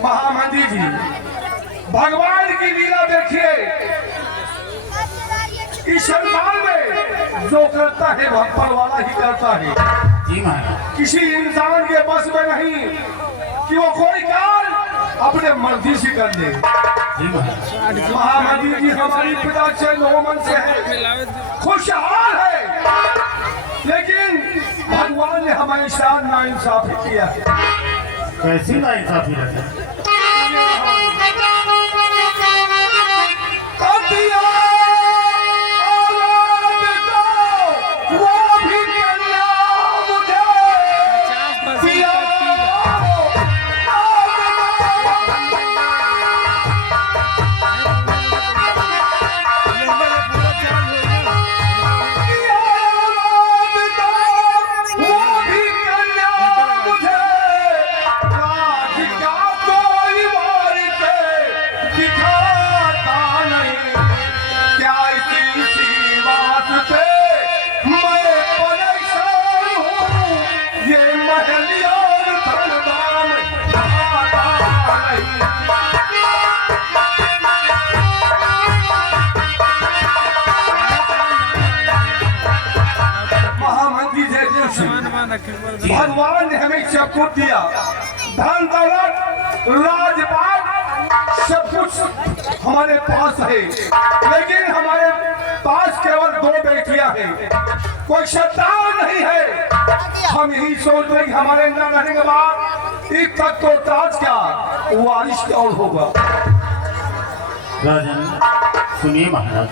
महामंत्री जी, भगवान की लीला देखिए। इस संसार में जो करता है भगवान वाला ही करता है। जी महाराज। किसी इंसान के बस में नहीं कि वो कोई कार्य अपने मर्जी से कर ले। जी महाराज। महामंत्री जी हमारी पिता से नौमन से है, खुशहाल है, लेकिन भगवान ने हमारे साथ नाइंसाफी किया है। कैसी नाइंसाफी है? भगवान ने हमें सब कुछ दिया, धन दौलत राजपाट सब कुछ हमारे पास है, लेकिन हमारे पास केवल 2 बेटियां हैं, कोई संतान नहीं है। हम यही सोच रहे कि हमारे न रहने के बाद एक तक तो ताज क्या वारिस कौन होगा। राजन सुनिए महाराज।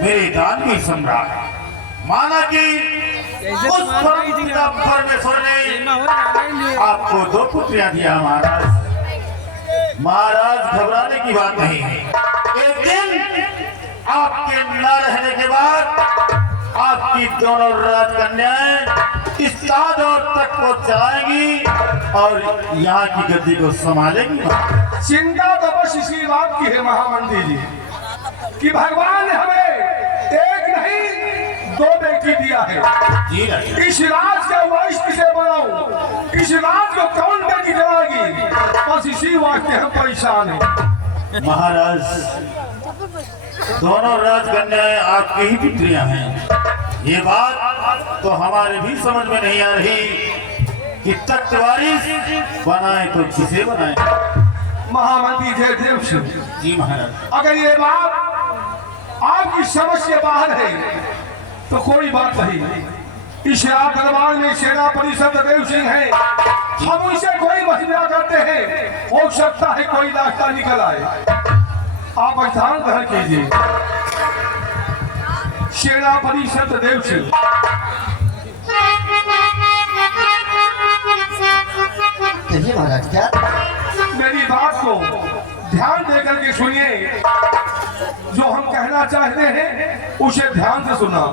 मेरे दानवी सम्राट, माना कि उस परमेश्वर ने आपको 2 पुत्रियां दिया महाराज। महाराज घबराने की बात नहीं है। एक दिन आपके न रहने के बाद आपकी दोनों राजकन्याएं इस ताज और तक को चलाएंगी और यहाँ की गद्दी को संभालेंगी। चिंता तो बस इसी बात की है महामंत्री जी कि भगवान ने हमें एक नहीं 2 बेटी दिया है। इस राज का वंश किसे बनाऊं, इस राज को कौन बेटी चलाएगी, बस इसी वास्ते हम परेशान हैं। महाराज दोनों राजकन्याएं आपकी ही पुत्रियां हैं। ये बात तो हमारे भी समझ में नहीं आ रही कि तख्त वारिस बनाए तो किसे बनाए। महामंत्री जयदेव सिंह जी महाराज। अगर ये बात आपकी समझ से बाहर है तो कोई बात नहीं। इस दरबार में सेना परिषद देव सिंह है, हम उनसे कोई मशवरा करते हैं, हो सकता है कोई रास्ता निकल आए। आप ध्यान ग्रहण कीजिए। सेना परिषद देव सिंह, कहिए महाराज क्या? मेरी बात को ध्यान देकर के सुनिए। जो हम कहना चाहते हैं उसे ध्यान से सुना।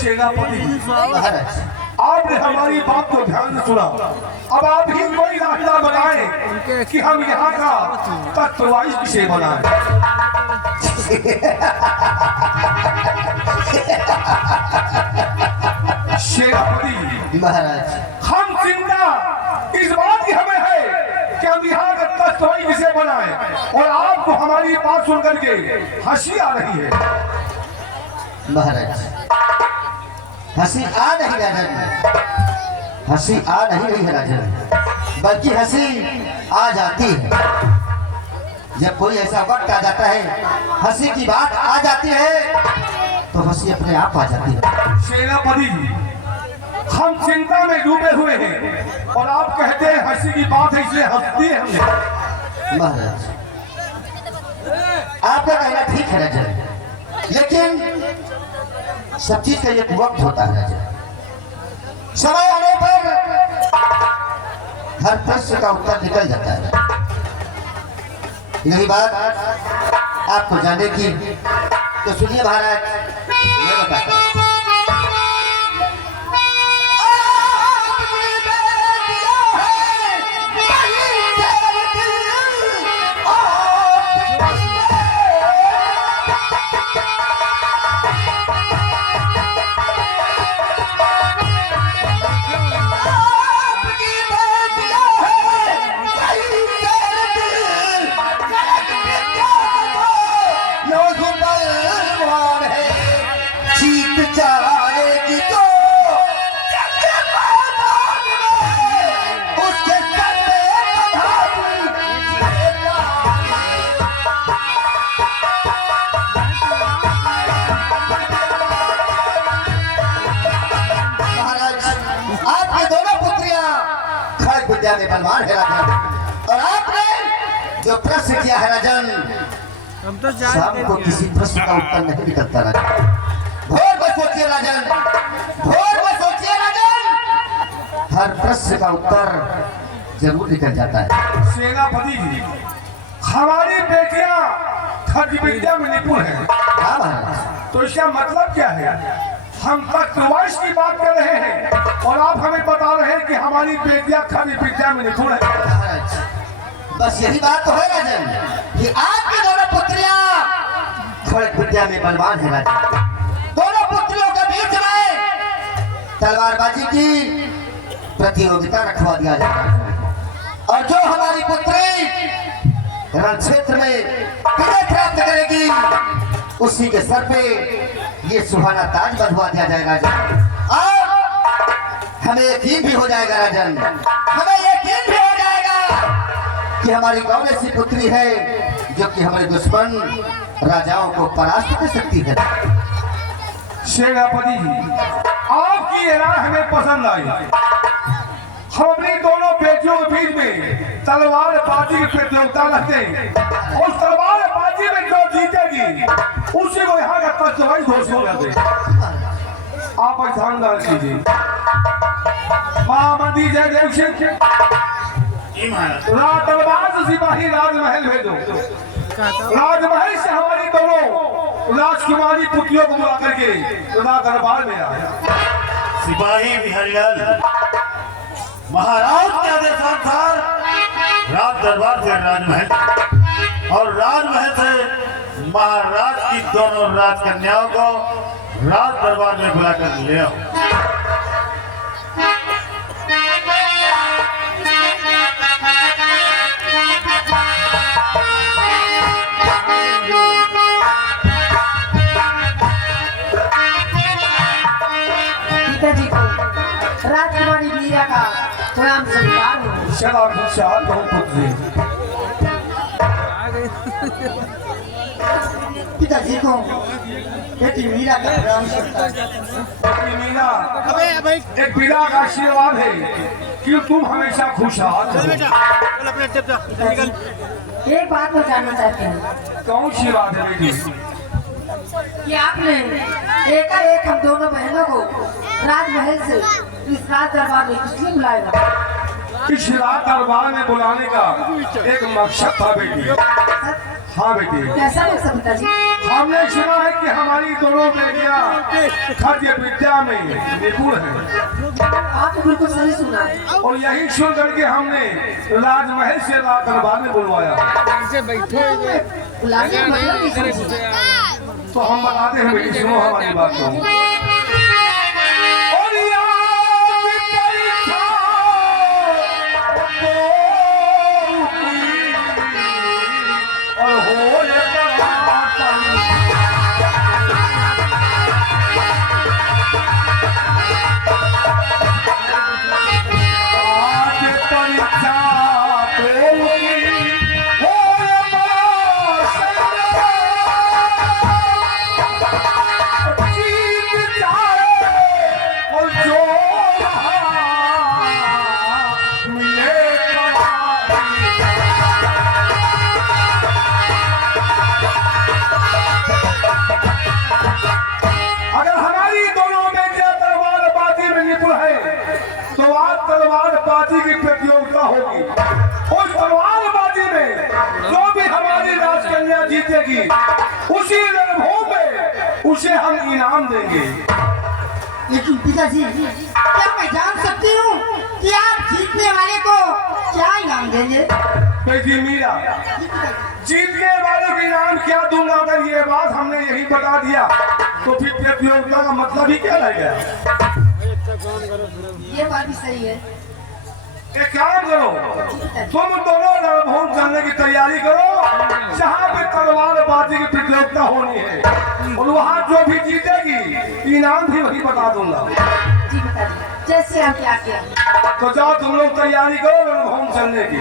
सेनापति आप आपने हमारी बात को ध्यान से सुना। अब आप ही कोई रास्ता बनाएं कि हम यहाँ का तत्वाइश किसे बनाएं। सेनापति महाराज, हम चिंता इस बात की हमें है कि हम यहाँ का तत्वाइश किसे बनाएं, और आपको हमारी बात सुन करके हंसी आ रही है। महाराज, हंसी आ नहीं राजन, हंसी आ नहीं रही है राजन, बल्कि हंसी आ जाती है। जब कोई ऐसा वक्त आ जाता है, हंसी की बात आ जाती है, तो हंसी अपने आप आ जाती है। सेनापति हम चिंता में डूबे हुए हैं और आप कहते हैं हंसी की बात है इसलिए हंसती है हमने। महाराज, आपका कहना ठीक है राजन, लेकिन सब चीज का एक वक्त होता है राजन। समय आने पर हर प्रश्न का उत्तर निकल जाता है। यही बात आपको जानने की, तो सुनिए महाराज, मैं बताता हूं। विद्या में बलवान है राजन, और आपने जो प्रश्न किया है राजन, हम तो शाम को किसी प्रश्न का उत्तर नहीं निकलता राजन। भोर में सोचिए राजन, भोर में सोचिए राजन, हर प्रश्न का उत्तर जरूर निकल जाता है। सेनापति जी, हमारी बेटियां खर्च विद्या में निपुण है। हाँ महाराज, तो इसका मतलब क्या है? हम तत्वाइश की बात कर रहे हैं और आप हमें बता रहे हैं कि हमारी बेटियां खर्च विद्या में निपुण है। महाराज, बस यही बात तो है राजन कि आपकी दोनों पुत्रियां खड़ग विद्या में बलवान है राजन। दोनों पुत्रियों के बीच में तलवारबाजी की प्रतियोगिता रखवा दिया जाएगा, और जो हमारी पुत्री रण क्षेत्र में विजय प्राप्त करेगी, उसी के सर पे ये सुहाना ताज बंधवा दिया जाएगा राजन। और हमें यकीन भी हो जाएगा राजन, हमें यकीन भी हो जाएगा कि हमारी कौन ऐसी पुत्री है जो कि हमारे दुश्मन राजाओं को परास्त कर सकती है। सेनापति जी, आपकी ये राय हमें पसंद आई। हम अपनी दोनों बेटियों के बीच में तलवारबाजी की प्रतियोगिता रखते हैं। उस तलवारबाजी में जो जीतेगी उसी को यहाँ का तत्वाइश घोषणा कर दे। आप ध्यान कीजिए। महामंत्री जयदेव सिंह, तलवार सिपाही राजमहल भेजो। राजमहल से हमारी दोनों राजकुमारी पुत्रियों को बुला करके दरबार में आया। सिपाही बिहारीलाल, महाराज के आदेशानुसार राज दरबार से राजमहल, और राजमहल से महाराज की दोनों राजकन्याओं को राज दरबार में बुलाकर ले आओ। पिताजी को राजकुमारी मीरा का प्रणाम स्वीकार हो। सदा खुशहाल बहु पुत्री। पिताजी को बेटी मीरा का प्रणाम स्वीकार। बेटी मीरा, एक पिता का आशीर्वाद है कि तुम हमेशा खुशहाल रहो। एक बात मैं जानना चाहती हूँ कौन सी बात है बेटी? कि आपने एकाएक हम दोनों बहनों को राजमहल से इस राज दरबार में किस लिए बुलाएगा? इस राज दरबार में बुलाने का एक मकसद था बेटी। हाँ बेटी, कैसा लगा पिताजी? हमने सुना है कि हमारी दोनों बेटियां खद्य विद्या में निपुण हैं आपने बिल्कुल सही सुना है। और यही सुन करके हमने राजमहल से रात दरबार में बुलवाया। बुलाने का मतलब नहीं समझी। तो हम बताते हैं बेटी, सुनो हमारी बात को। और याद परीक्षा और हो तलवारबाजी की प्रतियोगिता होगी। उस तलवारबाजी में जो भी हमारी राजकन्या जीतेगी उसी रणभूमि में उसे हम इनाम देंगे। लेकिन पिताजी, क्या मैं जान सकती हूँ कि आप जीतने वाले को क्या इनाम देंगे? बेटी मीरा, जीतने वाले को इनाम क्या दूंगा? अगर ये बात हमने यही बता दिया तो फिर प्रतियोगिता का मतलब ही क्या रह गया? ये बात भी सही है। एक काम करो, तुम दोनों रणभूमि जाने की तैयारी करो जहाँ पे तलवारबाजी की प्रतियोगिता होनी है, और वहाँ जो भी जीतेगी इनाम भी वही बता दूंगा। जी पिताजी, जैसे आप क्या किया। तो जाओ तुम लोग तैयारी करो रणभूमि चलने की।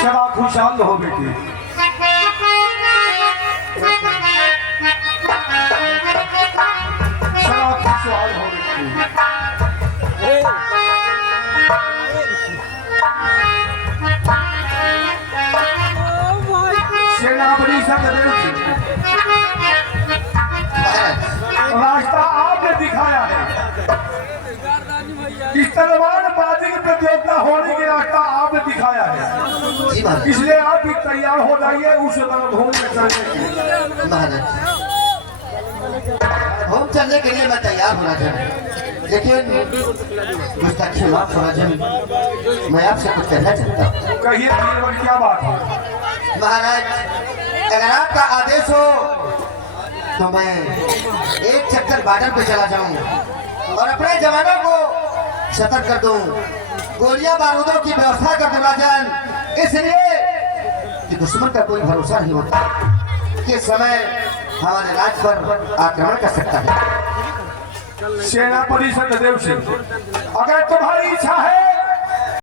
सदा खुशहाल हो बेटी। सदा खुशहाल हो बेटी। सेनापति सतदेव जी, रास्ता आपने दिखाया है। इस तलवारबाजी की प्रतियोगिता होने की रास्ता आपने दिखाया है, इसलिए आप भी तैयार हो जाइए उस रणभूमि में चलने के लिए। महाराज, हम चलने के लिए मैं तैयार होना चाहूँ, लेकिन गुस्ताखी माफ होना चाहिए। मैं आपसे कुछ कहना चाहता हूँ। कहिए क्या बात है? महाराज, अगर आपका आदेश हो तो मैं एक चक्कर बॉर्डर पे चला जाऊं और अपने जवानों को सतर्क कर दूं, गोलियां बारूदों की व्यवस्था कर दूं राजन, इसलिए कि दुश्मन का कोई भरोसा नहीं होता कि समय हमारे राज पर आक्रमण कर सकता है। सेनापति सतदेव सिंह, अगर तुम